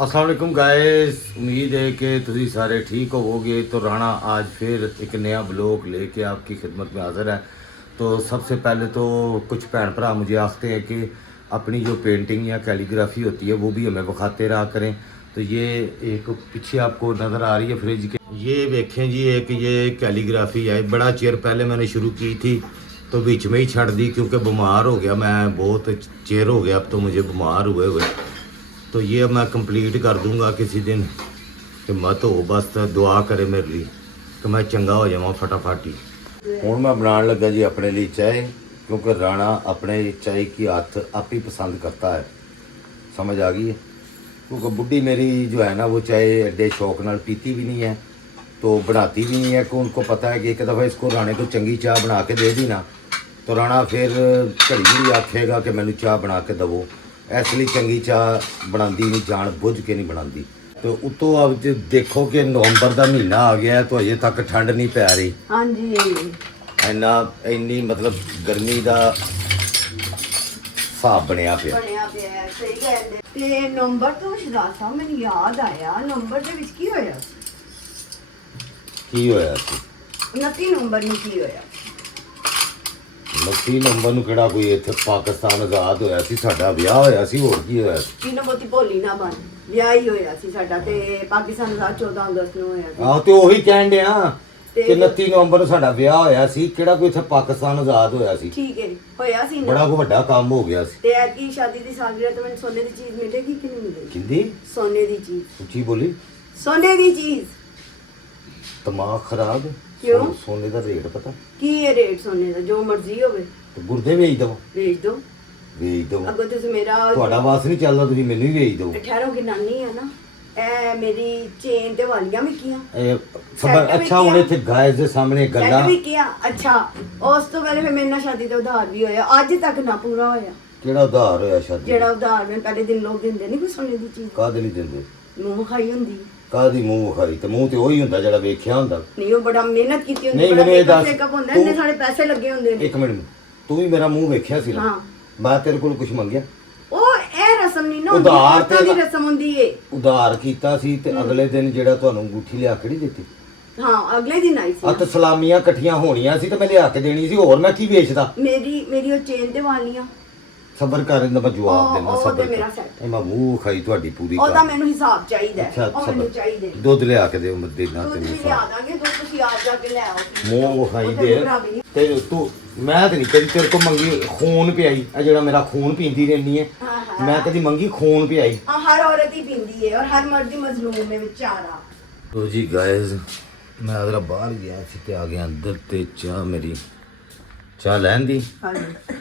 अस्सलाम वालेकुम गाइस, उम्मीद है कि तुम सारे ठीक होवोगे। तो राणा आज फिर एक नया ब्लॉग लेके आपकी खिदमत में हाज़िर है। तो सबसे पहले तो कुछ भैन भरा मुझे आखते हैं कि अपनी जो पेंटिंग या कैलीग्राफी होती है वो भी हमें दिखाते रहा करें। तो ये एक पीछे आपको नज़र आ रही है फ्रिज के, ये देखें जी, एक ये कैलीग्राफी है। बड़ा चेर पहले मैंने शुरू की थी तो बीच में ही छड़ दी क्योंकि बीमार हो गया मैं, बहुत चेर हो गया अब तो मुझे बीमार हुए। तो ये मैं कंप्लीट कर दूंगा किसी दिन। तो मत हो बस दुआ करे मेरे लिए कि मैं चंगा हो जावा फटाफट ही। हूँ मैं बनाने लगा जी अपने लिए चाय, क्योंकि राणा अपने चाय की हाथ आप ही पसंद करता है। समझ आ गई है? क्योंकि बुढ़ी मेरी जो है ना वो चाय एडे शौक नाल पीती भी नहीं है, तो बनाती भी नहीं है। कि उनको पता है कि एक दफ़ा इसको राणे को चंगी चाय बना के दे दी ना तो राणा फिर घड़ी घड़ी आखेगा कि मैनू चाय बना के दवो। इसलिए चंगी चाह बनाती नहीं, जान बुझ के नहीं बनाती। तो उतो अब देखो कि नवंबर का महीना आ गया तो अजे तक ठंड नहीं पै रही। हाँ जी, इन्ना इन्नी मतलब गर्मी का हिसाब बनया पे। ਬਣਿਆ ਪਿਆ ਹੈ, ਸਹੀ ਕਹਿੰਦੇ। ਤੇ ਨੰਬਰ ਤੋਂ ਸ਼ਦਾਸਾ ਮੈਨੂੰ ਯਾਦ ਆਇਆ, ਨੰਬਰ ਦੇ ਵਿੱਚ ਕੀ ਹੋਇਆ? ਕੀ ਹੋਇਆ ਸੀ 29 ਨੰਬਰ ਨੂੰ ਕੀ ਹੋਇਆ? 29 ਨੰਬਰ ਨੂੰ ਕਿਹੜਾ ਕੋਈ ਇੱਥੇ ਪਾਕਿਸਤਾਨ ਆਜ਼ਾਦ ਹੋਇਆ ਸੀ? ਸਾਡਾ ਵਿਆਹ ਹੋਇਆ ਸੀ, ਹੋਰ ਕੀ ਹੋਇਆ ਸੀ? ਕਿਨੂੰ ਬਹੁਤੀ ਭੋਲੀ ਨਾ ਬਣ, ਵਿਆਹ ਹੀ ਹੋਇਆ ਸੀ ਸਾਡਾ ਤੇ ਪਾਕਿਸਤਾਨ ਦਾ 14 ਅਗਸਤ ਨੂੰ ਹੋਇਆ ਸੀ। ਆਹ ਤੇ ਉਹੀ ਕਹਿਣ ਡਿਆ ਕਿ ਤੇ 29 ਨਵੰਬਰ ਨੂੰ ਸਾਡਾ ਵਿਆਹ ਹੋਇਆ ਸੀ। ਕਿਹੜਾ ਕੋਈ ਇੱਥੇ ਪਾਕਿਸਤਾਨ ਆਜ਼ਾਦ ਹੋਇਆ ਸੀ? ਠੀਕ ਹੈ, ਹੋਇਆ ਸੀ ਬੜਾ ਨਾ। ਕੋ ਵੱਡਾ ਕੰਮ ਹੋ ਗਿਆ ਸੀ। ਤੇ ਐਤਕੀ ਸ਼ਾਦੀ ਦੀ ਸਾਲਗਿਰਹ ਤੇ ਮੈਨੂੰ ਸੋਨੇ ਦੀ ਚੀਜ਼ ਮਿਲੇਗੀ ਕਿ ਨਹੀਂ ਮਿਲੇਗੀ? ਕਿੰਦੀ ਸੋਨੇ ਦੀ ਚੀਜ਼, ਉੱਚੀ ਬੋਲੀ। ਸੋਨੇ ਦੀ ਚੀਜ਼। ਦਿਮਾਗ ਖਰਾਬ? ਕਿਉਂ? ਸੋਨੇ ਦਾ ਰੇਟ ਪਤਾ? ਕੀ ਹੈ ਰੇਟ ਸੋਨੇ ਦਾ? ਜੋ ਮਰਜ਼ੀ ਹੋਵੇ ਤੇ ਗੁਰਦੇ ਵੇਚ ਦਵੋ। ਵੇਚ ਦੋ। ਵੇਚ ਦਵੋ। ਅੱਗੋਂ ਤੁਸੀਂ ਮੇਰਾ ਤੁਹਾਡਾ ਵਾਸ ਨਹੀਂ ਚੱਲਦਾ, ਤੁਸੀਂ ਮੈਨੂੰ ਹੀ ਵੇਚ ਦਵੋ। ਠਹਿਰੋ ਕਿ ਨਾਨੀ ਆ ਨਾ, ਇਹ ਮੇਰੀ ਚੇਨ ਤੇ ਵਾਲੀਆਂ ਵਿਕੀਆਂ, ਇਹ ਖਬਰ ਅੱਛਾ ਹੁਣ ਇੱਥੇ ਗਾਇਜ਼ ਦੇ ਸਾਹਮਣੇ ਗੱਲਾਂ। ਵੀ ਕਿਹਾ ਅੱਛਾ। ਉਸ ਤੋਂ ਪਹਿਲੇ ਫਿਰ ਮੇਰੇ ਨਾਲ ਸ਼ਾਦੀ ਦਾ ਉਧਾਰ ਵੀ ਹੋਇਆ, ਅੱਜ ਤੱਕ ਨਾ ਪੂਰਾ ਹੋਇਆ। ਕਿਹੜਾ ਉਧਾਰ ਹੋਇਆ ਸ਼ਾਦੀ? ਜਿਹੜਾ ਉਧਾਰ ਮੈਂ ਪਹਿਲੇ ਦਿਨ ਲੋਕ ਦਿੰਦੇ ਨਹੀਂ ਕੋਈ ਸੋਨੇ ਦੀ ਚੀਜ਼, ਕਾਹਦੇ ਲਈ ਦਿੰਦੇ? ਮੂੰਹ ਖਾਈ ਹੁੰਦੀ ਹੈ। ਕਾਹਦੀ ਮੂੰਹ ਵਿਖਾਈ? ਤੇ ਮੂੰਹ ਤੇ ਉਹੀ ਹੁੰਦਾ ਜਿਹੜਾ ਵੇਖਿਆ ਹੁੰਦਾ। ਨਹੀਂ ਉਹ ਬੜਾ ਮਿਹਨਤ ਕੀਤੀ ਹੁੰਦੀ, ਨਹੀਂ, ਬੜਾ ਮੈਨੂੰ ਇਹ ਦੱਸ, ਮੇਕਅਪ ਹੁੰਦਾ, ਤੂੰ- ਇੰਨੇ ਸਾਰੇ ਪੈਸੇ ਲੱਗੇ ਹੁੰਦੇ ਨੇ। ਇੱਕ ਮਿੰਟ, ਤੂੰ ਵੀ ਮੇਰਾ ਮੂੰਹ ਵੇਖਿਆ ਸੀ ਨਾ? ਹਾਂ। ਮੈਂ ਤੇਰੇ ਕੋਲ ਕੁਝ ਮੰਗਿਆ? ਉਹ ਇਹ ਰਸਮ ਨਹੀਂ ਨਾ ਹੁੰਦੀ, ਉਧਾਰ ਔਰਤਾਂ ਦੀ ਤੇ- ਰਸਮ ਹੁੰਦੀ ਏ। ਉਧਾਰ ਕੀਤਾ ਸੀ ਤੇ ਅਗਲੇ ਦਿਨ ਜਿਹੜਾ ਤੁਹਾਨੂੰ ਅੰਗੂਠੀ ਲਿਆ ਕੇ ਨਹੀਂ ਦਿੱਤੀ? ਹਾਂ, ਅਗਲੇ ਦਿਨ ਆਈ ਆ ਸੀ ਤਾਂ ਸਲਾਮੀਆਂ ਇਕੱਠੀਆਂ ਹੋਣੀਆਂ ਸੀ ਤੇ ਮੈਂ ਲਿਆ ਕੇ ਦੇਣੀ ਸੀ, ਹੋਰ ਮੈਂ ਕੀ ਵੇਚਦਾ? ਮੇਰੀ ਉਹ ਚੇਨ ਤੇ ਵਾਲੀਆਂ। ਸਬਰ ਕਰ, ਇਹਦਾ ਮੈਂ ਜਵਾਬ ਦੇਣਾ। ਉਹ ਸਬਰ ਤੇ ਮੇਰਾ ਕਰ। set। ਇਹ ਮੈਂ ਮੂੰਹ ਖਾਈ ਤੁਹਾਡੀ ਪੂਰੀ ਉਹਦਾ ਕਰ। ਮੈਨੂੰ ਹਿਸਾਬ ਚਾਹੀਦਾ ਹੈ, ਅੱਛਾ, ਉਹ ਮੈਨੂੰ ਸਬਰ। ਚਾਹੀਦੇ। ਦੁੱਧ ਲਿਆ ਕੇ ਦਿਓ, ਮੈਂ ਦੇਣਾ ਦੁੱਧ ਤੈਨੂੰ ਵੀ ਸਾਰਾ। ਲਿਆ ਦਾਂਗੇ, ਦੁੱਧ ਤੁਸੀਂ ਆ ਜਾ ਕੇ ਲੈ ਆਓ। ਮੂੰਹ ਵਿਖਾਈ ਉਹ ਦੇ। ਤੈਨੂੰ ਭਰਾ ਵੀ ਨਹੀਂ। ਤੇ ਤੂੰ, ਮੈਂ ਤੇ ਨਹੀਂ ਕਦੀ ਤੇਰੇ ਕੋਲ ਮੰਗੀ ਖੂਨ ਪਿਆਈ। ਆ ਜਿਹੜਾ ਮੇਰਾ ਖੂਨ ਪੀਂਦੀ ਰਹਿੰਦੀ ਹੈ, ਹਾਂ, ਹਾਂ। ਮੈਂ ਕਦੀ ਮੰਗੀ ਖੂਨ ਪਿਆਈ? हाँ, हर औरत ही पींदी है और हर मर्द ही मजलूम है बेचारा। तो जी गाइस, मैं जरा बाहर गया ਸੀ ਤੇ ਆ ਗਿਆ ਅੰਦਰ ਤੇ ਚਾਹ ਮੇਰੀ ਚਾਹ ਲੈਣ ਦੀ। हाँ जी।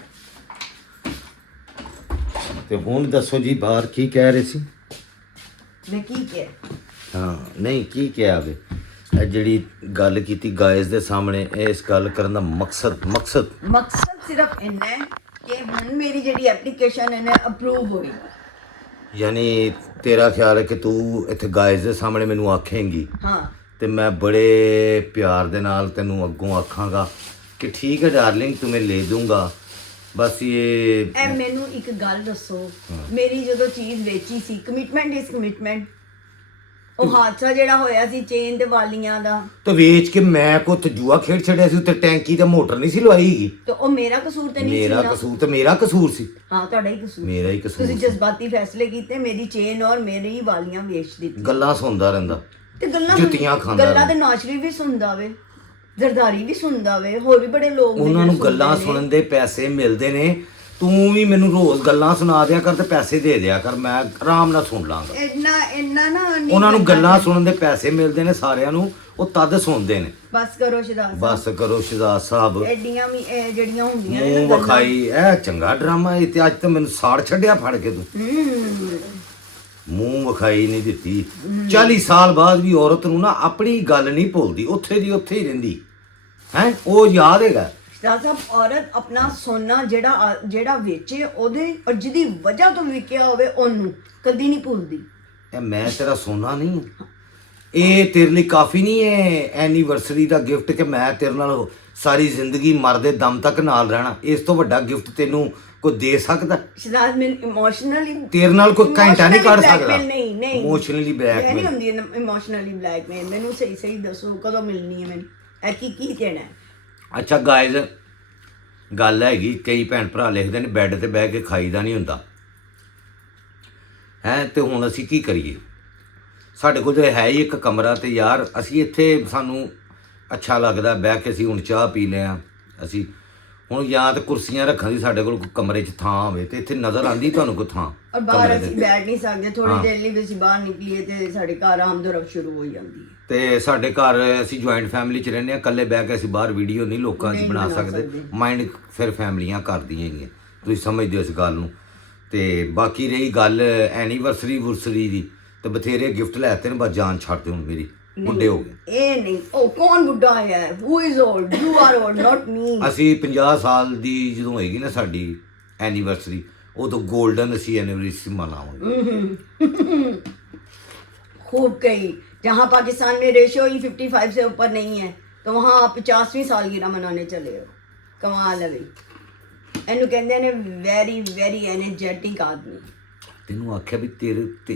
ਤੇ ਹੁਣ ਦੱਸੋ ਜੀ ਬਾਹਰ ਕੀ ਕਹਿ ਰਹੇ ਸੀ? मैं की क्या? ਹਾਂ ਨਹੀਂ ਕੀ ਕਿਹਾ ਵੇ? ਇਹ ਜਿਹੜੀ ਗੱਲ ਕੀਤੀ ਗਾਇਜ਼ ਦੇ ਸਾਹਮਣੇ, ਇਸ ਗੱਲ ਕਰਨ ਦਾ ਮਕਸਦ मकसद सिर्फ इन्ना है कि हुन मेरी जेडी एप्लीकेशन है ना अप्रूव हुई। ਯਾਨੀ ਤੇਰਾ ਖਿਆਲ ਹੈ ਕਿ ਤੂੰ ਇੱਥੇ ਗਾਇਜ਼ ਦੇ ਸਾਹਮਣੇ ਮੈਨੂੰ ਆਖੇਂਗੀ हाँ, ਤੇ ਮੈਂ ਬੜੇ ਪਿਆਰ ਦੇ ਨਾਲ ਤੈਨੂੰ ਅੱਗੋਂ ਆਖਾਂਗਾ ਕਿ ਠੀਕ ਹੈ ਡਾਰਲਿੰਗ, तुम्हें ले दूंगा। ਬਸ ਇਹ ए मेनू एक गल दसो, मेरी जदों चीज बेची सी, कमिटमेंट इज कमिटमेंट। ਉਹ ਹਾਦਸਾ ਜਿਹੜਾ ਹੋਇਆ ਸੀ ਚੇਨ ਤੇ ਵਾਲੀਆਂ ਦਾ, ਤਾਂ ਵੇਚ ਕੇ ਮੈਂ ਕੋ ਜੂਆ ਖੇਡ ਛੱਡਿਆ ਸੀ ਉੱਤੇ, ਟੈਂਕੀ ਤੇ ਮੋਟਰ ਨਹੀਂ ਸੀ ਲਵਾਈ। ਤੇ ਉਹ ਮੇਰਾ ਕਸੂਰ ਤੇ ਨਹੀਂ ਸੀ ਮੇਰਾ ਨਾ। ਕਸੂਰ ਤੇ ਮੇਰਾ ਕਸੂਰ ਸੀ। ਹਾਂ, ਤੁਹਾਡਾ ਹੀ ਕਸੂਰ। ਮੇਰਾ ਹੀ ਕਸੂਰ ਤੁਸੀਂ ਸੀ। ਜਜ਼ਬਾਤੀ ਫੈਸਲੇ ਕੀਤੇ, ਮੇਰੀ ਚੇਨ ਔਰ ਮੇਰੀ ਵਾਲੀਆਂ ਵੇਚ ਦਿੱਤੀ। ਗੱਲਾਂ ਸੁਣਦਾ ਰਹਿੰਦਾ ਤੇ ਗੱਲਾਂ ਜੁੱਤੀਆਂ ਖਾਂਦਾ ਗੱਲਾਂ ਰਹਿੰਦਾ। ਤੇ ਨਾਚਰੀ ਵੀ ਸੁਣਦਾ ਵੇ, ਜ਼ਰਦਾਰੀ ਵੀ ਸੁਣਦਾ ਵੇ, ਹੋਰ ਵੀ ਬੜੇ ਲੋਕ ਨੇ ਉਹਨਾਂ ਨੂੰ ਜਿਹੜੇ ਗੱਲਾਂ ਸੁਣਦੇ ਨੇ। ਸੁਣਨ ਦੇ ਪੈਸੇ ਮਿਲਦੇ ਨੇ। ਤੂੰ ਵੀ ਮੈਨੂੰ ਰੋਜ਼ ਗੱਲਾਂ ਸੁਣਾ ਦਿਆ ਕਰ ਤੇ ਪੈਸੇ ਦੇ ਦਿਆ ਕਰ, ਮੈਂ ਆਰਾਮ ਨਾਲ ਸੁਣ ਲਾਂਗਾ। ਇੰਨਾ ਨਾ ਨਹੀਂ ਉਹਨਾਂ ਨੂੰ ਕਰਨਾ। ਗੱਲਾਂ ਸੁਣਨ ਦੇ ਪੈਸੇ ਮਿਲਦੇ ਨੇ ਸਾਰਿਆਂ ਨੂੰ, ਉਹ ਤਦ ਸੁਣਦੇ ਨੇ। ਬਸ ਕਰੋ ਸ਼ਦਾਸ, ਬਸ ਕਰੋ ਸ਼ਹਜ਼ਾਦ ਸਾਹਿਬ। ਐਡੀਆਂ ਵੀ ਇਹ ਜਿਹੜੀਆਂ ਹੁੰਦੀਆਂ ਨੇ ਨਾ ਮੂੰਹ ਗੱਲਾਂ। ਵਿਖਾਈ, ਇਹ ਚੰਗਾ ਡਰਾਮਾ ਇਹ ਤੇ ਅੱਜ ਤਾਂ ਮੈਨੂੰ ਸਾੜ ਛੱਡਿਆ ਫੜ ਕੇ ਤੂੰ। ਮੂੰਹ ਵਿਖਾਈ ਨਹੀਂ ਦਿੱਤੀ। 40 ਸਾਲ ਬਾਅਦ ਵੀ ਔਰਤ ਨੂੰ ਨਾ ਆਪਣੀ ਗੱਲ ਨਹੀਂ ਭੁੱਲਦੀ, ਉੱਥੇ ਦੀ ਉੱਥੇ ਹੀ ਰਹਿੰਦੀ ਹੈ। ਉਹ ਯਾਦ ਹੈਗਾ ਸ਼ਦਾਸ ਸਾਹਿਬ, ਔਰਤ ਆਪਣਾ ਸੋਨਾ ਜਿਹੜਾ ਵੇਚੇ ਉਹਦੇ ਔਰ ਜਿਹਦੀ ਵਜ੍ਹਾ ਤੋਂ ਵਿਕਿਆ ਹੋਵੇ ਉਹਨੂੰ ਕਦੀ ਨਹੀਂ ਭੁੱਲਦੀ। ਇਹ ਮੈਂ ਤੇਰਾ ਸੋਨਾ ਨਹੀਂ ਹਾਂ। ਇਹ ਤੇਰੇ ਲਈ ਕਾਫੀ ਨਹੀਂ ਹੈ ਐਨੀਵਰਸਰੀ ਦਾ ਗਿਫਟ ਕਿ ਮੈਂ ਤੇਰੇ ਨਾਲ ਸਾਰੀ ਜ਼ਿੰਦਗੀ ਮਰਦੇ ਦਮ ਤੱਕ ਨਾਲ ਰਹਿਣਾ, ਇਸ ਤੋਂ ਵੱਡਾ ਗਿਫਟ ਤੈਨੂੰ ਕੋਈ ਦੇ ਸਕਦਾ? ਸ਼ਹਜ਼ਾਦ ਮੈਂ ਇਮੋਸ਼ਨਲੀ ਤੇਰੇ ਨਾਲ ਕੋਈ ਘੰਟਾ ਨਹੀਂ ਕੱਢ ਸਕਦਾ। ਨਹੀਂ ਨਹੀਂ ਇਮੋਸ਼ਨਲੀ ਇਹ ਨਹੀਂ ਬਲੈਕਮੇਲ ਹੁੰਦੀ ਇਮੋਸ਼ਨਲੀ ਬਲੈਕਮੇਲ। ਮੈਨੂੰ ਸਹੀ ਸਹੀ ਦੱਸੋ ਕਦੋਂ ਮਿਲਣੀ ਹੈ ਮੈਨੂੰ, ਇਹ ਕੀ ਦੇਣਾ ਹੈ? ਅੱਛਾ ਗਾਇਜ਼, ਗੱਲ ਹੈਗੀ ਕਈ ਭੈਣ ਭਰਾ ਲਿਖਦੇ ਨੇ ਬੈੱਡ ਤੇ ਬਹਿ ਕੇ ਖਾਈਦਾ ਨਹੀਂ ਹੁੰਦਾ ਹੈ, ਤੇ ਹੁਣ ਅਸੀਂ ਕੀ ਕਰੀਏ? ਸਾਡੇ ਕੋਲ ਤਾਂ ਹੈ ਹੀ ਇੱਕ ਕਮਰਾ, ਤੇ ਯਾਰ ਅਸੀਂ ਇੱਥੇ ਸਾਨੂੰ ਅੱਛਾ ਲੱਗਦਾ ਬਹਿ ਕੇ, ਅਸੀਂ ਹੁਣ ਚਾਹ ਪੀ ਲਿਆ, ਅਸੀਂ ਹੁਣ ਜਾਂ ਤਾਂ ਕੁਰਸੀਆਂ ਰੱਖਣ ਦੀ ਸਾਡੇ ਕੋਲ ਕੋਈ ਕਮਰੇ 'ਚ ਥਾਂ ਹੋਵੇ, ਤੇ ਇੱਥੇ ਨਜ਼ਰ ਆਉਂਦੀ ਤੁਹਾਨੂੰ ਕੋਈ ਥਾਂ? ਔਰ ਬਾਹਰ ਅਸੀਂ ਬੈਠ ਨਹੀਂ ਸਕਦੇ, ਥੋੜੀ ਹਾਂ। ਦੇਰ ਲਈ ਵੀ ਅਸੀਂ ਬਾਹਰ ਨਿਕਲੀਏ ਤੇ ਸਾਡੇ ਘਰ ਆਮਦ-ਰਫਤ ਸ਼ੁਰੂ ਹੋ ਜਾਂਦੀ ਹੈ। ਤੇ ਸਾਡੇ ਘਰ ਅਸੀਂ ਜੁਆਇੰਟ ਫੈਮਿਲੀ 'ਚ ਰਹਿੰਦੇ ਹਾਂ, ਇਕੱਲੇ ਬਹਿ ਕੇ ਅਸੀਂ ਬਾਹਰ ਵੀਡੀਓ ਨਹੀਂ ਲੋਕਾਂ 'ਚ ਨਹੀਂ ਬਣਾ ਬਣਾ ਸਕਦੇ, ਸਕਦੇ। ਮਾਈਂਡ ਫਿਰ ਫੈਮਲੀਆਂ ਕਰਦੀਆਂ ਹੈਗੀਆਂ, ਤੁਸੀਂ ਸਮਝਦੇ ਹੋ ਇਸ ਗੱਲ ਨੂੰ। ਤੇ ਬਾਕੀ ਰਹੀ ਗੱਲ ਐਨੀਵਰਸਰੀ ਵੁਰਸਰੀ ਦੀ, ਤੇ ਬਥੇਰੇ ਗਿਫਟ ਲੈਤੇ ਨੇ, ਬਸ ਜਾਨ ਛੱਡ ਦੇ ਹੁਣ ਮੇਰੀ, ਬੁੱਢੇ ਹੋ ਗਏ। ਇਹ ਨਹੀਂ, ਉਹ ਕੌਣ ਬੁੱਢਾ ਹੈ? Who is old? You are old, not me. ਅਸੀਂ 50 ਸਾਲ ਦੀ ਜਦੋਂ ਹੋਏਗੀ ਨਾ ਸਾਡੀ ਐਨੀਵਰਸਰੀ, ਉਦੋਂ 골ਡਨ ਅਸੀਂ ਐਨੀਵਰਸਰੀ मनाओगे। खूब कही। जहाँ पाकिस्तान में रेशो ही 55 से ऊपर नहीं है, तो वहाँ आप 50वीं सालगिरह मनाने चले हो। कमाल है भाई। ਇਹਨੂੰ ਕਹਿੰਦੇ ਨੇ ਵੈਰੀ ਵੈਰੀ ਐਨਰਜੈਟਿਕ ਆਦਮੀ। ਤੈਨੂੰ ਆਖਿਆ ਵੀ ਤੇਰੇ ਤੇ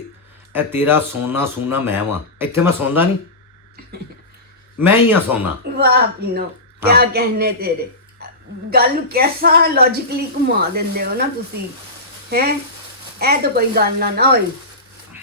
ਇਹ ਤੇਰਾ ਸੋਨਾ ਸੋਨਾ ਮੈਂ ਵਾਂ, ਇੱਥੇ ਮੈਂ ਸੌਂਦਾ ਨਹੀਂ, ਮੈਂ ਹੀ ਆ ਸੋਨਾ। ਵਾਹ ਪੀਨੋ, ਕਿਆ ਕਹਿਨੇ ਤੇਰੇ। ਗੱਲ ਨੂੰ ਕੈਸਾ ਲੌਜੀਕਲੀ ਘੁਮਾ ਦਿੰਦੇ ਹੋ ਨਾ ਤੁਸੀਂ, ਹੈ ਇਹ ਤਾਂ ਕੋਈ ਗੱਲ ਨਾ ਹੋਈ।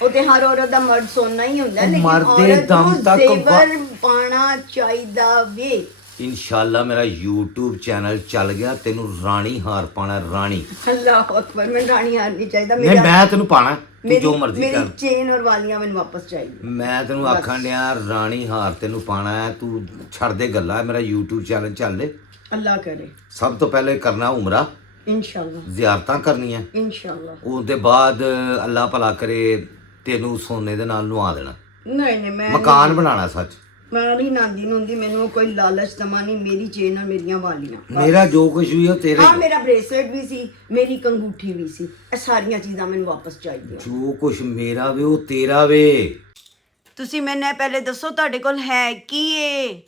ਉਹ ਤੇ ਹਰ ਔਰਤ ਦਾ ਮਰਦ ਸੋਨਾ ਹੀ ਹੁੰਦਾ, ਲੇਕਿਨ ਮਰਦੇ ਔਰਤ ਦਮ ਨੂੰ ਤੱਕ ਜ਼ੇਵਰ ਪਾਣਾ ਚਾਹੀਦਾ ਵੇ। ਇਨਸ਼ਾਅੱਲਾ ਮੇਰਾ YouTube ਚੈਨਲ ਚੱਲ ਗਿਆ, ਤੈਨੂੰ ਰਾਣੀ ਹਾਰ ਪਾਣਾ, ਰਾਣੀ। ਅੱਲਾਹੁ ਅਕਬਰ। ਮੈਂ ਰਾਣੀ ਹਾਰ ਨਹੀਂ ਚਾਹੀਦਾ, ਨਹੀਂ ਮੈਂ ਤੈਨੂੰ ਪਾਣਾ, ਤੂੰ ਜੋ ਮਰਜ਼ੀ ਕਰ। ਮੇਰੀ ਚੇਨ ਔਰ ਵਾਲੀਆਂ ਮੈਨੂੰ ਵਾਪਸ ਚਾਹੀਦੀ। ਮੈਂ ਤੈਨੂੰ ਆਖਣ ਡਿਆ ਰਾਣੀ ਹਾਰ ਤੈਨੂੰ ਪਾਣਾ ਹੈ, ਤੂੰ ਛੱਡ ਦੇ ਗੱਲਾਂ, ਮੇਰਾ YouTube ਚੈਨਲ ਚੱਲੇ। ਅੱਲਾ ਕਰੇ। ਸਭ ਤੋਂ ਪਹਿਲੇ ਕਰਨਾ ਉਮਰਾ, ਇਨਸ਼ਾਅੱਲਾ ਜ਼ਿਆਰਤਾਂ ਕਰਨੀਆਂ, ਇਨਸ਼ਾਅੱਲਾ। ਉਹਦੇ ਬਾਅਦ ਅੱਲਾ ਭਲਾ ਕਰੇ ਤੈਨੂੰ ਸੋਨੇ ਦੇ ਨਾਲ ਨਵਾ ਦੇਣਾ, ਨਹੀਂ ਨਹੀਂ ਮੈਂ ਮਕਾਨ ਬਣਾਉਣਾ। ਸੱਚ ਮੈਂ ਨਹੀਂ ਨਾਂਦੀ ਨੂੰਦੀ, ਮੈਨੂੰ ਕੋਈ ਲਾਲਚ ਤਮਾ ਨਹੀਂ। ਮੇਰੀ ਚੇਨ ਔਰ ਮੇਰੀਆਂ ਵਾਲੀਆਂ, ਮੇਰਾ ਜੋ ਕੁਝ ਵੀ ਉਹ ਤੇਰੇ, ਹਾਂ ਮੇਰਾ ਬ੍ਰੇਸਲੇਟ ਵੀ ਸੀ, ਮੇਰੀ ਕੰਗੂਠੀ ਵੀ ਸੀ, ਇਹ ਸਾਰੀਆਂ ਚੀਜ਼ਾਂ ਮੈਨੂੰ ਵਾਪਸ ਚਾਹੀਦੀਆਂ। ਜੋ ਕੁਝ ਮੇਰਾ ਵੇ ਉਹ ਤੇਰਾ ਵੇ। ਤੁਸੀਂ ਮੈਨੂੰ ਪਹਿਲੇ ਦੱਸੋ ਤੁਹਾਡੇ ਕੋਲ ਹੈ ਕੀ ਇਹ?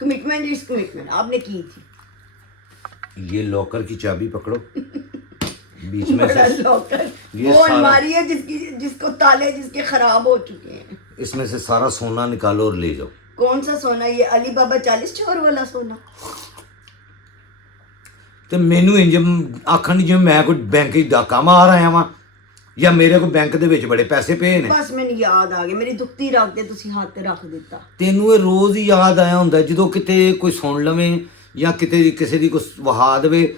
कमिटमेंट इज कमिटमेंट आपने की थी। ये लॉकर की चाबी पकड़ो, बीच में बड़ा से लॉकर, ये वो सारा- अलमारी है जिसको ताले जिसके खराब हो चुके हैं। इसमें से सारा सोना निकालो और ले जाओ। कौन सा सोना? ये अली बाबा 40 चोर वाला सोना। ਤੇ ਮੈਨੂੰ ਇੰਜ ਆਖਣ ਦੀ ਜਿਵੇਂ ਮੈਂ ਕੋਈ ਬੈਂਕ 'ਚ ਡਾਕਾ ਮਾਰ ਆਇਆ ਵਾਂ, ਜਾਂ ਮੇਰੇ ਕੋਲ ਬੈਂਕ ਦੇ ਵਿੱਚ ਬੜੇ ਪੈਸੇ ਪਏ ਨੇ। ਬਸ ਮੈਨੂੰ ਯਾਦ ਆ ਗਿਆ, ਮੇਰੀ ਦੁਖਤੀ ਰੱਖ ਤੇ ਤੁਸੀਂ ਹੱਥ ਤੇ ਰੱਖ ਦਿੱਤਾ। ਤੈਨੂੰ ਇਹ ਰੋਜ਼ ਹੀ ਯਾਦ ਆਇਆ ਹੁੰਦਾ ਜਦੋਂ ਕਿਤੇ ਕੋਈ ਸੁਣ ਲਵੇ ਜਾਂ ਕਿਤੇ ਕਿਸੇ ਦੀ ਕੁਛ ਵਹਾ ਦੇਵੇ,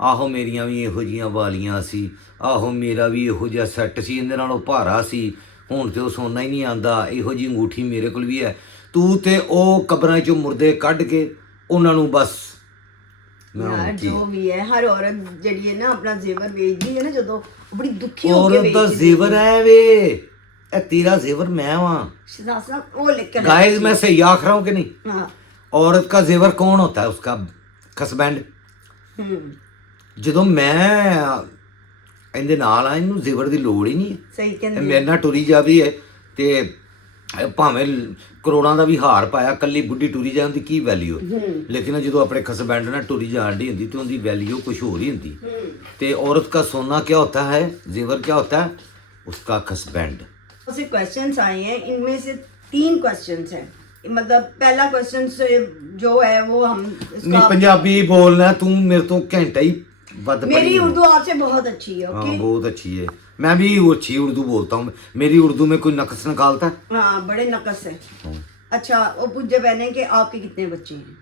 ਆਹੋ ਮੇਰੀਆਂ ਵੀ ਇਹੋ ਜਿਹੀਆਂ ਵਾਲੀਆਂ ਸੀ, ਆਹੋ ਮੇਰਾ ਵੀ ਇਹੋ ਜਿਹਾ ਸੈੱਟ ਸੀ, ਇਹਦੇ ਨਾਲੋਂ ਭਾਰਾ ਸੀ, ਹੁਣ ਤੇ ਉਹ ਸੋਨਾ ਹੀ ਨਹੀਂ ਆਂਦਾ, ਇਹੋ ਜਿਹੀ ਅੰਗੂਠੀ ਮੇਰੇ ਕੋਲ ਵੀ ਹੈ। ਤੂੰ ਤੇ ਉਹ ਕਬਰਾਂ 'ਚੋਂ ਮੁਰਦੇ ਕੱਢ ਕੇ ਉਹਨਾਂ ਨੂੰ ਬਸ ਯਾਰ ਜੋ ਵੀ ਹੈ, ਹਰ ਔਰਤ ਜਿਹੜੀ ਹੈ ਨਾ ਆਪਣਾ ਜ਼ੇਵਰ ਵੇਚਦੀ ਹੈ ਨਾ, ਜਦੋਂ ਉਹ ਬੜੀ ਦੁਖੀ ਹੋ ਕੇ ਔਰਤ ਦਾ ਵੇਚਦੀ ਜ਼ੇਵਰ ਹੈ ਵੇ, ਇਹ ਤੇਰਾ ਜ਼ੇਵਰ ਮੈਂ ਵਾਂ। शहजाद साहब वो लिख कर गाइस मैं सही आख रहा हूँ कि नहीं? हाँ। औरत का जेवर कौन होता है? उसका हस्बैंड। ਜਦੋਂ ਮੈਂ ਇਹਦੇ ਨਾਲ ਆ, ਇਹਨੂੰ ਜ਼ੇਵਰ ਦੀ ਲੋੜ ਹੀ ਨਹੀਂ ਹੈ। सही ਇਹ कहते ਮੇਰੇ ਨਾਲ ਟੁਰੀ ਜਾਵੀ ਹੈ, ਤੇ ਭਾਵੇਂ ਕਰੋੜਾਂ ਦਾ ਵੀ ਹਾਰ ਪਾਇਆ, ਕੱਲੀ ਬੁੱਢੀ ਟੁਰੀ ਜਾਣ ਦੀ ਕੀ ਵੈਲਿਊ ਹੈ, ਲੇਕਿਨ ਜਦੋਂ ਆਪਣੇ ਹਸਬੈਂਡ ਨਾਲ ਟੁਰੀ ਜਾਣ ਦੀ ਹੁੰਦੀ ਤੇ ਉਹਦੀ ਵੈਲਿਊ ਕੁਝ ਹੋਰ ਹੀ ਹੁੰਦੀ। ਤੇ औरत का सोना क्या होता है, जेवर क्या होता है? उसका हस्बैंड। से क्वेश्चंस आए हैं, इनमें से 3 क्वेश्चंस हैं। मतलब पहला क्वेश्चन से जो है वो हम नहीं पंजाबी बोलना, तू मेरे तो घंटा ही बद मेरी पड़ी है। उर्दू आपसे बहुत अच्छी है। हाँ ओके बहुत अच्छी है, मैं भी अच्छी उर्दू बोलता हूँ। मेरी उर्दू में कोई नक्स निकालता है? हाँ बड़े नकस है। अच्छा वो पूछे बहने के आपके कितने बच्चे हैं?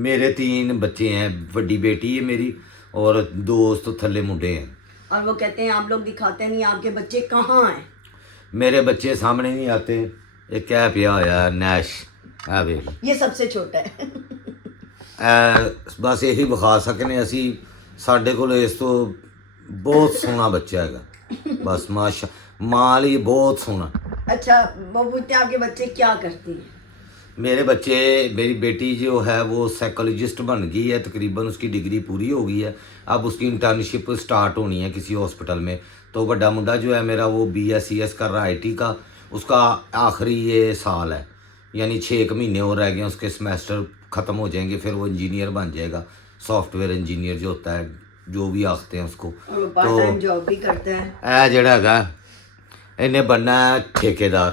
मेरे 3 बच्चे हैं, बड़ी बेटी है मेरी और 2 तो थल्ले मुंडे हैं। और वो कहते हैं आप लोग दिखाते नहीं, आपके बच्चे कहाँ हैं? मेरे बच्चे सामने नहीं आते। ये क्या पिया होया नैश है वे, ये सबसे छोटा है। बस यही विखा सकने असी, साढ़े कोल इस तो बहुत सोहना बच्चा हैगा, बस माशा माल ही बहुत सोहना। अच्छा वो पूछते हैं आपके बच्चे क्या करते हैं? मेरे बच्चे, मेरी बेटी जो है वो साइकोलॉजिस्ट बन गई है, तकरीबन उसकी डिग्री पूरी हो गई है, अब उसकी इंटर्नशिप स्टार्ट होनी है किसी हॉस्पिटल में। तो बड़ा मुंडा जो है मेरा वो BSc कर रहा है IT का, उसका आखिरी ये साल है, यानी 6 महीने और रह गए उसके सेमेस्टर ख़त्म हो जाएंगे फिर वो इंजीनियर बन जाएगा, सॉफ्टवेयर इंजीनियर जो होता है, जो भी आखते हैं उसको। और पार्ट टाइम जॉब भी करता है। ਇਹ ਜਿਹੜਾ ਹੈਗਾ ਇਹਨੇ बनना है ठेकेदार।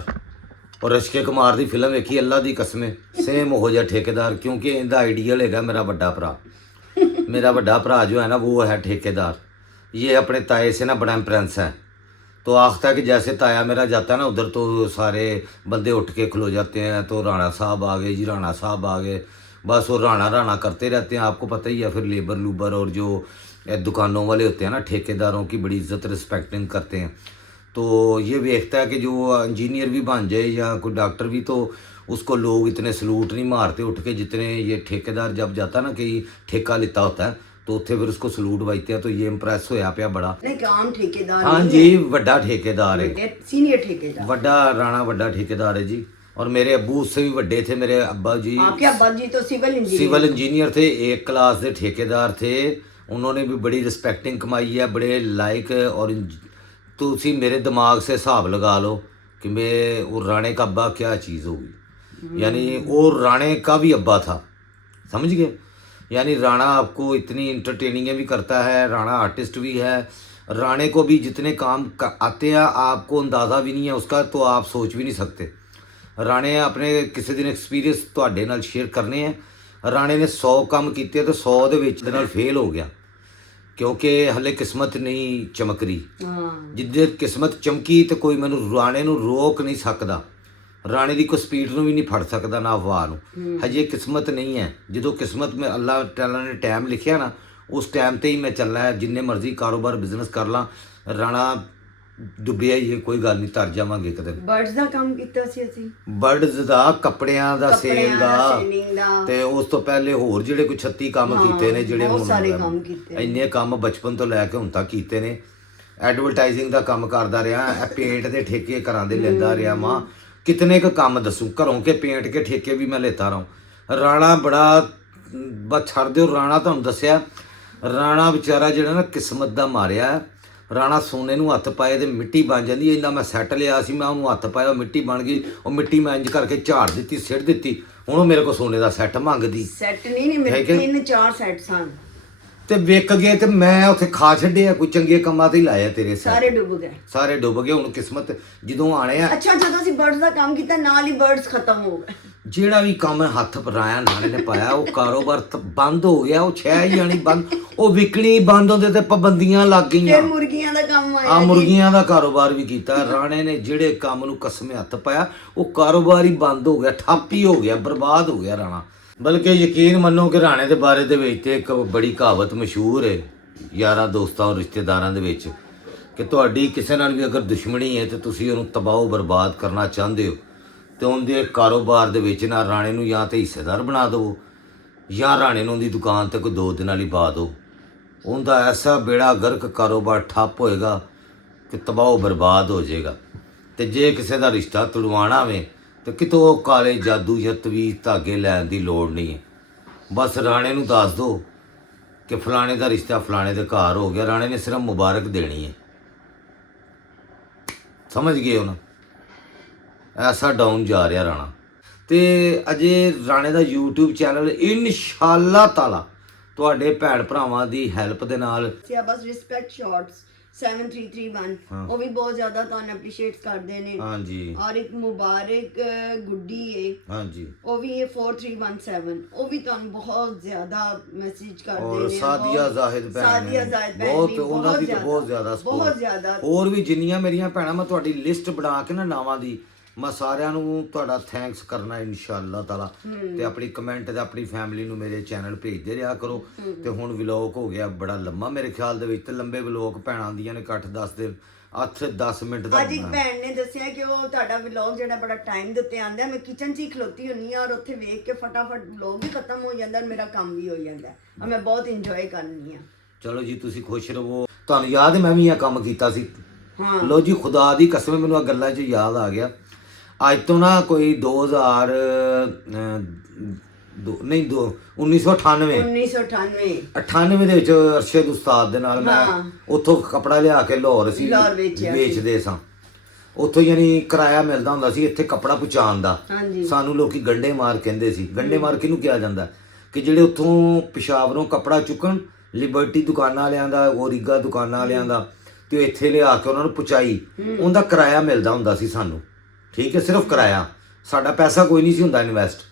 और अक्षय कुमार ਦੀ ਫਿਲਮ ਵੇਖੀ ਅੱਲਾ ਦੀ ਕਸਮੇ, ਸੇਮ ਹੋ ਜਾ ਠੇकेदार, क्योंकि ਇਹਦਾ आइडियल ਹੈਗਾ मेरा बड़ा भरा। मेरा बड़ा भरा जो है ना वो है ठेकेदार। ये अपने ताए से ना बड़ा इम्प्रेंस है, तो आखता है कि जैसे ताया मेरा जाता है ना उधर तो सारे बंदे उठ के खलो जाते हैं, तो राणा साहब आ गए जी, राणा साहब आ गए, बस वो राणा राणा करते रहते हैं। आपको पता ही है फिर लेबर लूबर और जो दुकानों वाले होते हैं ना ठेकेदारों की बड़ी इज्जत रिस्पेक्टिंग करते हैं। तो ये देखता है कि जो इंजीनियर भी बन जाए या कोई डॉक्टर भी, तो उसको लोग इतने सलूट नहीं मारते उठ के जितने ये ठेकेदार जब जाता ना कि ठेका लेता होता है तो उत्थे फिर उसको सलूट बजते हैं। तो ये इंप्रेस होया पिया बड़ा। नहीं काम ठेकेदार हाँ नहीं जी, है, वड्डा ठेकेदार है, सीनियर ठेकेदार। वड्डा राणा वड्डा ठेकेदार है जी। और मेरे अब्बू उससे भी बड़े थे, मेरे अब्बा जी आपके अब्बा जी तो सिविल इंजीनियर थे, एक क्लास के ठेकेदार थे। उन्होंने भी बड़ी रिस्पेक्टिंग कमाई है, बड़े लाइक। और तो उसी मेरे दिमाग से हिसाब लगा लो कि मैं वो राणे का अब्बा क्या चीज़ होगी, यानी वो राणे का भी अब्बा था, समझ गए। यानी राणा आपको इतनी इंटरटेनिंग भी करता है, राणा आर्टिस्ट भी है। राणे को भी जितने काम आते हैं आपको अंदाज़ा भी नहीं है उसका, तो आप सोच भी नहीं सकते। राणे अपने किसी दिन एक्सपीरियंस ਤੁਹਾਡੇ ਨਾਲ शेयर करने हैं। राणे ने 100 काम किए तो 100 ਦੇ ਵਿੱਚ ਦੇ ਨਾਲ फेल हो गया, क्योंकि हले किस्मत नहीं चमक रही। जिद्दे किस्मत चमकी तो कोई मैनू राणे ਨੂੰ रोक नहीं सकता, ਰਾਣੇ ਦੀ ਕੋਈ ਸਪੀਡ ਨੂੰ ਵੀ ਨਹੀਂ ਫੜ ਸਕਦਾ ਨਾ ਹਵਾ ਨੂੰ। ਹਜੇ ਕਿਸਮਤ ਨਹੀਂ ਹੈ। ਜਦੋਂ ਕਿਸਮਤ ਮੇ ਅੱਲਾਹ ਤਾਲਾ ਨੇ ਟਾਈਮ ਲਿਖਿਆ ਨਾ ਉਸ ਟਾਈਮ ਤੇ ਹੀ ਮੈਂ ਚੱਲਣਾ ਹੈ। ਜਿੰਨੇ ਮਰਜ਼ੀ ਕਾਰੋਬਾਰ ਬਿਜ਼ਨਸ ਕਰ ਲਾਂ, ਰਾਣਾ ਡੁੱਬਿਆ ਹੀ ਹੈ, ਕੋਈ ਗੱਲ ਨਹੀਂ, ਤਰ ਜਾਵਾਂਗੇ ਕਦੇ। ਬਰਡਸ ਦਾ ਕੰਮ ਕੀਤਾ ਸੀ ਅਸੀਂ, ਬਰਡਸ ਦਾ, ਕੱਪੜਿਆਂ ਦਾ, ਸੇਲ ਦਾ, ਸੇਲਿੰਗ ਦਾ, ਤੇ ਉਸ ਤੋਂ ਪਹਿਲੇ ਹੋਰ ਜਿਹੜੇ ਕੋਈ 36 ਕੰਮ ਕੀਤੇ ਨੇ, ਜਿਹੜੇ ਬਹੁਤ ਸਾਰੇ ਕੰਮ ਕੀਤੇ। ਇੰਨੇ ਕੰਮ ਬਚਪਨ ਤੋਂ ਲੈ ਕੇ ਹੁਣ ਤੱਕ ਕੀਤੇ ਨੇ। ਐਡਵਰਟਾਈਜ਼ਿੰਗ ਦਾ ਕੰਮ ਕਰਦਾ ਰਿਹਾ, ਇਹ ਪੇਂਟ ਦੇ ਠੇਕੇ ਘਰਾਂ ਦੇ ਲੈਂਦਾ ਰਿਹਾ ਮਾਂ। कितने का काम दसूँ, घरों के पेंट के ठेके भी मैं लेता रहा। राणा बड़ा बस छड़ दो, राणा तुहानूं दस्सिया, राणा बेचारा जिहड़ा ना किस्मत दा मारिया। राणा सोने नूं हत्थ पाए तो मिट्टी बन जाती। इन्ना मैं सैट लिया सी, मैं उन्होंने हत्थ पाया मिट्टी बन गई। वो मिट्टी मैं इंज करके झाड़ दी, सिट दी। हुण मेरे को सोने का सैट मंगदी। सैट नहीं मेरे 3-4 सैट सन ਤੇ ਵਿਕ ਗਏ ਤੇ ਮੈਂ ਉੱਥੇ ਖਾ ਛੱਡਿਆ। ਕੋਈ ਚੰਗੇ ਕੰਮਾਂ ਤੇ ਹੀ ਲਾਇਆ ਤੇਰੇ ਸਾਰੇ ਡੁੱਬ ਗਏ, ਸਾਰੇ ਡੁੱਬ ਗਏ। ਹੁਣ ਕਿਸਮਤ ਜਦੋਂ ਆਣੇ ਆ। ਅੱਛਾ ਜਦੋਂ ਅਸੀਂ ਬਰਡਸ ਦਾ ਕੰਮ ਕੀਤਾ ਨਾਲ ਹੀ ਬਰਡਸ ਖਤਮ ਹੋ ਗਏ। ਜਿਹੜਾ ਵੀ ਕੰਮ ਹੱਥ ਪਰਾਇਆ ਨਾਲੇ ਨੇ ਪਾਇਆ ਉਹ ਕਾਰੋਬਾਰ ਬੰਦ ਹੋ ਗਿਆ। ਉਹ ਛੈ ਹੀ ਜਾਣੀ ਬੰਦ, ਉਹ ਵਿਕਣੀ ਬੰਦ ਹੁੰਦੇ ਤੇ ਪਾਬੰਦੀਆਂ ਲੱਗ ਗਈਆਂ। ਫਿਰ ਮੁਰਗੀਆਂ ਦਾ ਕੰਮ ਆਇਆ। ਆ ਮੁਰਗੀਆਂ ਦਾ ਕਾਰੋਬਾਰ ਵੀ ਕੀਤਾ ਰਾਣੇ ਨੇ। ਜਿਹੜੇ ਕੰਮ ਨੂੰ ਕਸਮੇ ਹੱਥ ਪਾਇਆ ਉਹ ਕਾਰੋਬਾਰ ਹੀ ਬੰਦ ਹੋ ਗਿਆ, ਠੱਪ ਹੀ ਹੋ ਗਿਆ, ਬਰਬਾਦ ਹੋ ਗਿਆ ਰਾਣਾ। ਬਲਕਿ ਯਕੀਨ ਮੰਨੋ ਕਿ ਰਾਣੇ ਦੇ ਬਾਰੇ ਦੇ ਵਿੱਚ ਤੇ ਇੱਕ ਬੜੀ ਕਹਾਵਤ ਮਸ਼ਹੂਰ ਹੈ ਯਾਰਾਂ ਦੋਸਤਾਂ ਔਰ ਰਿਸ਼ਤੇਦਾਰਾਂ ਦੇ ਵਿੱਚ ਕਿ ਤੁਹਾਡੀ ਕਿਸੇ ਨਾਲ ਵੀ ਅਗਰ ਦੁਸ਼ਮਣੀ ਹੈ ਤੇ ਤੁਸੀਂ ਉਹਨੂੰ ਤਬਾਹ ਬਰਬਾਦ ਕਰਨਾ ਚਾਹੁੰਦੇ ਹੋ ਤੇ ਉਹਦੇ ਕਾਰੋਬਾਰ ਦੇ ਵਿੱਚ ਨਾ ਰਾਣੇ ਨੂੰ ਜਾਂ ਤੇ ਹਿੱਸੇਦਾਰ ਬਣਾ ਦਿਓ ਜਾਂ ਰਾਣੇ ਨੂੰ ਉਹਦੀ ਦੁਕਾਨ ਤੇ ਕੋਈ 2 ਦਿਨਾਂ ਲਈ ਪਾ ਦਿਓ। ਉਹਦਾ ਐਸਾ ਬੇੜਾ ਗਰਕ ਕਾਰੋਬਾਰ ਠੱਪ ਹੋਏਗਾ ਕਿ ਤਬਾਹ ਬਰਬਾਦ ਹੋ ਜਾਏਗਾ। ਤੇ ਜੇ ਕਿਸੇ ਦਾ ਰਿਸ਼ਤਾ ਤੁੜਵਾਉਣਾ ਵੇ ਤੇ ਕਿਤੋਂ ਕਾਲੇ ਜਾਦੂ ਜਾਂ ਤਵੀਜ਼ ਧਾਗੇ ਲੈਣ ਦੀ ਲੋੜ ਨਹੀਂ ਹੈ। ਬਸ ਰਾਣੇ ਨੂੰ ਦੱਸ ਦਿਓ ਕਿ ਫਲਾਣੇ ਦਾ ਰਿਸ਼ਤਾ ਫਲਾਣੇ ਦੇ ਘਰ ਹੋ ਗਿਆ। ਰਾਣੇ ਨੇ ਸਿਰਫ ਮੁਬਾਰਕ ਦੇਣੀ ਹੈ, ਸਮਝ ਗਏ ਹੋ ਨਾ। ਐਸਾ ਡਾਊਨ ਜਾ ਰਿਹਾ ਰਾਣਾ। ਤੇ ਅਜੇ ਰਾਣੇ ਦਾ YouTube ਚੈਨਲ ਇਨਸ਼ਾਅੱਲਾ ਤਾਲਾ ਤੁਹਾਡੇ ਭੈਣ ਭਰਾਵਾਂ ਦੀ ਹੈਲਪ ਦੇ ਨਾਲ ਸਿਆ ਬਸ ਰਿਸਪੈਕਟ ਸ਼ਾਰਟਸ 7331 ਉਹ ਵੀ ਬਹੁਤ ਜ਼ਿਆਦਾ ਤੁਹਾਨੂੰ ਅਪਰੀਸ਼ੀਏਟ ਕਰਦੇ ਨੇ। ਹਾਂਜੀ। ਔਰ ਇੱਕ ਮੁਬਾਰਕ ਗੁੱਡੀ ਹੈ, ਹਾਂਜੀ, ਉਹ ਵੀ ਇਹ 4317 ਉਹ ਵੀ ਤੁਹਾਨੂੰ ਬਹੁਤ ਜ਼ਿਆਦਾ ਮੈਸੇਜ ਕਰਦੇ ਨੇ। ਔਰ ਸਾਦੀਆ ਜ਼ਾਹਿਦ ਭੈਣ ਸਾਦੀਆ ਜ਼ਾਹਿਦ ਭੈਣ ਬਹੁਤ, ਵੀ ਉਹਨਾਂ ਦੀ ਤਾਂ ਬਹੁਤ ਜ਼ਿਆਦਾ ਬਹੁਤ ਜ਼ਿਆਦਾ। ਹੋਰ ਵੀ ਜਿੰਨੀਆਂ ਮੇਰੀਆਂ ਭੈਣਾਂ, ਮੈਂ ਤੁਹਾਡੀ ਲਿਸਟ ਬਣਾ ਕੇ ਨਾ ਨਾਵਾਂ ਦੀ ਮੈਂ ਸਾਰਿਆਂ ਨੂੰ ਤੁਹਾਡਾ ਥੈਂਕਸ ਕਰਨਾ ਇਨਸ਼ਾਅੱਲਾ ਤਾਲਾ। ਤੇ ਆਪਣੀ ਕਮੈਂਟ ਤੇ ਆਪਣੀ ਫੈਮਿਲੀ ਨੂੰ ਮੇਰੇ ਚੈਨਲ ਭੇਜਦੇ ਰਿਹਾ ਕਰੋ। ਤੇ ਹੁਣ ਵਲੌਗ ਹੋ ਗਿਆ ਬੜਾ ਲੰਮਾ ਮੇਰੇ ਖਿਆਲ ਦੇ ਵਿੱਚ, ਤੇ ਲੰਬੇ ਵਲੌਗ ਭੈਣਾਂ ਆਉਂਦੀਆਂ ਨੇ 8-10 ਦਿਨ 8-10 ਮਿੰਟ ਦਾ। ਅੱਜ ਇੱਕ ਭੈਣ ਨੇ ਦੱਸਿਆ ਕਿ ਉਹ ਤੁਹਾਡਾ ਵਲੌਗ ਜਿਹੜਾ ਬੜਾ ਟਾਈਮ ਦੇ ਉੱਤੇ ਆਉਂਦਾ, ਮੈਂ ਕਿਚਨ 'ਚ ਹੀ ਖਲੋਤੀ ਹੁੰਨੀ ਆ ਔਰ ਉੱਥੇ ਵੇਖ ਕੇ ਫਟਾਫਟ ਵਲੌਗ ਵੀ ਖਤਮ ਹੋ ਜਾਂਦਾ ਔਰ ਮੇਰਾ ਕੰਮ ਵੀ ਹੋ ਜਾਂਦਾ ਔਰ ਮੈਂ ਬਹੁਤ ਇੰਜੋਏ ਕਰਨੀ ਆ। ਚਲੋ ਜੀ ਤੁਸੀਂ ਖੁਸ਼ ਰਹੋ। ਤੁਹਾਨੂੰ ਯਾਦ ਹੈ ਮੈਂ ਵੀ ਇਹ ਕੰਮ ਕੀਤਾ ਸੀ। ਹਾਂ ਲੋ ਜੀ ਖੁਦਾ ਦੀ ਕਸਮ ਮੈਨੂੰ ਆ ਗੱਲਾਂ 'ਚ ਯਾਦ ਆ ਗਿਆ। ਅੱਜ ਤੋਂ ਨਾ ਕੋਈ 1998 ਦੇ ਵਿੱਚ ਅਰਸ਼ਦ ਉਸਤਾਦ ਦੇ ਨਾਲ ਮੈਂ ਉੱਥੋਂ ਕੱਪੜਾ ਲਿਆ ਕੇ ਲਾਹੌਰ ਅਸੀਂ ਵੇਚਦੇ ਸਾਂ। ਉੱਥੋਂ ਯਾਨੀ ਕਿਰਾਇਆ ਮਿਲਦਾ ਹੁੰਦਾ ਸੀ ਇੱਥੇ ਕੱਪੜਾ ਪਹੁੰਚਾਉਣ ਦਾ। ਹਾਂਜੀ ਸਾਨੂੰ ਲੋਕੀ ਗੰਡੇ ਮਾਰ ਕਹਿੰਦੇ ਸੀ। ਗੰਡੇ ਮਾਰ ਕਿਹਨੂੰ ਕਿਹਾ ਜਾਂਦਾ? ਕਿ ਜਿਹੜੇ ਉੱਥੋਂ ਪਿਸ਼ਾਵਰੋਂ ਕੱਪੜਾ ਚੁੱਕਣ, ਲਿਬਰਟੀ ਦੁਕਾਨਾਂ ਵਾਲਿਆਂ ਦਾ, ਓਰੀਗਾ ਦੁਕਾਨਾਂ ਵਾਲਿਆਂ ਦਾ, ਤੇ ਇੱਥੇ ਲਿਆ ਕੇ ਉਹਨਾਂ ਨੂੰ ਪਹੁੰਚਾਈ, ਉਹਦਾ ਕਿਰਾਇਆ ਮਿਲਦਾ ਹੁੰਦਾ ਸੀ ਸਾਨੂੰ। ਠੀਕ ਹੈ, ਸਿਰਫ ਕਿਰਾਇਆ, ਸਾਡਾ ਪੈਸਾ ਕੋਈ ਨਹੀਂ ਸੀ ਹੁੰਦਾ ਇਨਵੈਸਟ।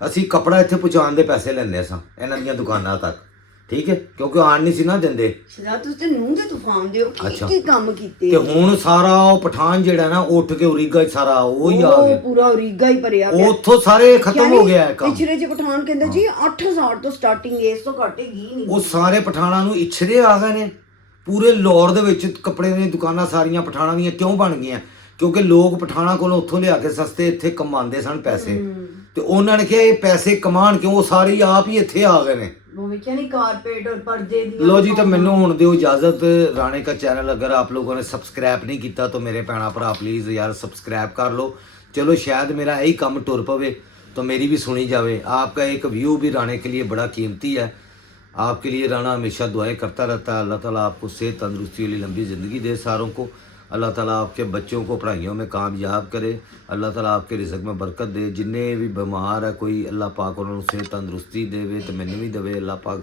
ਅਸੀਂ ਕੱਪੜਾ ਇੱਥੇ ਪਹੁੰਚਾਉਣ ਦੇ ਪੈਸੇ ਲੈਂਦੇ ਸਾਂ ਇਹਨਾਂ ਦੀਆਂ ਦੁਕਾਨਾਂ ਤੱਕ। ਠੀਕ ਹੈ, ਕਿਉਂਕਿ ਆਣ ਨਹੀਂ ਸੀ ਨਾ ਦਿੰਦੇ। ਸ਼ਹਿਜ਼ਾਦ ਤੁਸੀਂ ਤੇ ਨੂੰਹ ਦੇ ਤੂਫਾਨ ਦੇ ਹੋ, ਅੱਛਾ। ਕੀ ਕੰਮ ਕੀਤੇ? ਤੇ ਹੁਣ ਸਾਰਾ ਉਹ ਪਠਾਨ ਜਿਹੜਾ ਨਾ ਉੱਠ ਕੇ ਓਰੀਗਾ ਚ ਸਾਰਾ ਉਹ ਹੀ ਆ ਉਹ ਗਿਆ। ਪੂਰਾ ਓਰੀਗਾ ਹੀ ਭਰਿਆ ਪਿਆ। ਉੱਥੋਂ ਸਾਰੇ ਖਤਮ ਹੋ ਗਿਆ ਹੈ ਕੰਮ। ਪਿਛਲੇ ਚ ਪਠਾਨ ਕਹਿੰਦਾ ਜੀ 8000 ਤੋਂ ਸਟਾਰਟਿੰਗ ਇਸ ਤੋਂ ਘੱਟ ਹੈਗੀ ਨਹੀਂ। ਉਹ ਸਾਰੇ ਪਠਾਨਾਂ ਨੂੰ ਇਛਰੇ ਆ ਗਏ ਨੇ। ਪੂਰੇ ਲਾਹੌਰ ਦੇ ਵਿੱਚ ਕੱਪੜੇ ਦੀਆਂ ਦੁਕਾਨਾਂ ਸਾਰੀਆਂ ਪਠਾਨਾਂ ਦੀਆਂ ਕਿਉਂ ਬਣ ਗਈਆਂ? ਕਿਉਂਕਿ ਲੋਕ ਪਠਾਨਾਂ ਕੋਲੋਂ ਉੱਥੋਂ ਲਿਆ ਕੇ ਸਸਤੇ ਇੱਥੇ ਕਮਾਉਂਦੇ ਸਨ ਪੈਸੇ, ਤੇ ਉਹਨਾਂ ਨੇ ਕਿਹਾ ਇਹ ਪੈਸੇ ਕਮਾਉਣ ਕਿਉਂ? ਉਹ ਸਾਰੇ ਆਪ ਹੀ ਇੱਥੇ ਆ ਗਏ ਨੇ। वो भी क्या नहीं कारपेट और पर्दे दिया। लो जी, तो मैनू हुण दिओ इजाजत। राणे का चैनल अगर आप लोगों ने सब्सक्राइब नहीं किया तो मेरे भैणा भरा प्लीज़ यार सब्सक्राइब कर लो। चलो शायद मेरा यही काम टुर पवे तो मेरी भी सुनी जावे। आपका एक व्यू भी राणे के लिए बड़ा कीमती है। आपके लिए राणा हमेशा दुआएं करता रहता है। अल्लाह ताला आपको सेहत तंदुरुस्ती वाली लंबी ज़िंदगी दे सारों को। अल्लाह ताला आपके बच्चों को पढ़ाइयों में कामयाब करे। अल्लाह ताला आपके रिज़्क़ में बरकत दे। जिन्ने भी बीमार है कोई, अल्लाह पाक उन्होंने सेहत तंदुरुस्ती देवे तो मैनू भी देवे। अल्लाह पाक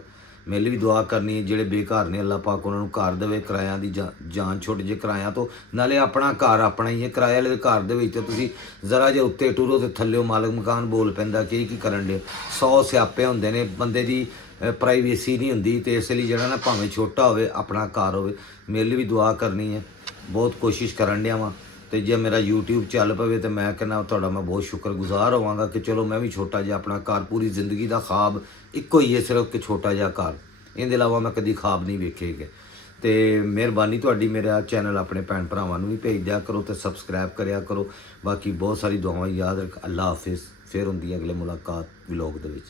मेरे भी दुआ करनी है। ਜਿਹੜੇ ਬੇਘਰ ਨੇ अल्लाह पाक उन्होंने घर देवे। ਕਿਰਾਇਆਂ ਦੀ ਜਾਨ ਛੁੱਟ ਜੇ ਕਿਰਾਇਆਂ ਤੋਂ। ਨਾਲੇ ਆਪਣਾ ਘਰ ਆਪਣਾ ਹੀ ਹੈ। ਕਿਰਾਏ ਵਾਲੇ ਘਰ ਦੇ ਵਿੱਚ ਤੁਸੀਂ ਜ਼ਰਾ ਜੇ ਉੱਤੇ ਟੁਰੋ ਤੇ ਥੱਲੇ ਮਾਲਕ ਮਕਾਨ ਬੋਲ ਪੈਂਦਾ ਕਿ ਇਹ ਕੀ ਕਰਨ ਦੇ। 100 ਸਿਆਪੇ ਹੁੰਦੇ ਨੇ, ਬੰਦੇ ਦੀ ਪ੍ਰਾਈਵੇਸੀ ਨਹੀਂ ਹੁੰਦੀ। ਤੇ ਇਸ ਲਈ ਜਿਹੜਾ ਨਾ ਭਾਵੇਂ ਛੋਟਾ ਹੋਵੇ ਆਪਣਾ ਘਰ ਹੋਵੇ। ਮੇਰੇ ਲਈ ਵੀ ਦੁਆ ਕਰਨੀ ਹੈ। ਬਹੁਤ ਕੋਸ਼ਿਸ਼ ਕਰਨ ਡਿਆ ਵਾਂ। ਤੇ ਜੇ ਮੇਰਾ YouTube ਚੱਲ ਪਵੇ ਤੇ ਮੈਂ ਕਹਿੰਦਾ ਤੁਹਾਡਾ ਮੈਂ ਬਹੁਤ ਸ਼ੁਕਰਗੁਜ਼ਾਰ ਹੋਵਾਂਗਾ ਕਿ ਚਲੋ ਮੈਂ ਵੀ ਛੋਟਾ ਜਿਹਾ ਆਪਣਾ ਘਰ, ਪੂਰੀ ਜ਼ਿੰਦਗੀ ਦਾ ਖਾਬ ਇੱਕੋ ਹੀ ਹੈ ਸਿਰਫ ਕਿ ਛੋਟਾ ਜਿਹਾ ਘਰ। ਇਹਦੇ ਇਲਾਵਾ ਮੈਂ ਕਦੀ ਖਾਬ ਨਹੀਂ ਵੇਖੇਗਾ। ਤੇ ਮਿਹਰਬਾਨੀ ਤੁਹਾਡੀ ਮੇਰਾ ਚੈਨਲ ਆਪਣੇ ਭੈਣ ਭਰਾਵਾਂ ਨੂੰ ਵੀ ਭੇਜ ਦਿਆ ਕਰੋ ਤੇ ਸਬਸਕ੍ਰਾਈਬ ਕਰਿਆ ਕਰੋ। ਬਾਕੀ ਬਹੁਤ ਸਾਰੀ ਦੁਆਵਾਂ ਯਾਦ ਰੱਖ। ਅੱਲਾ ਹਾਫਿਜ਼। ਫਿਰ ਹੁੰਦੀ ਹੈ ਅਗਲੇ ਮੁਲਾਕਾਤ ਵਲੌਗ ਦੇ ਵਿੱਚ।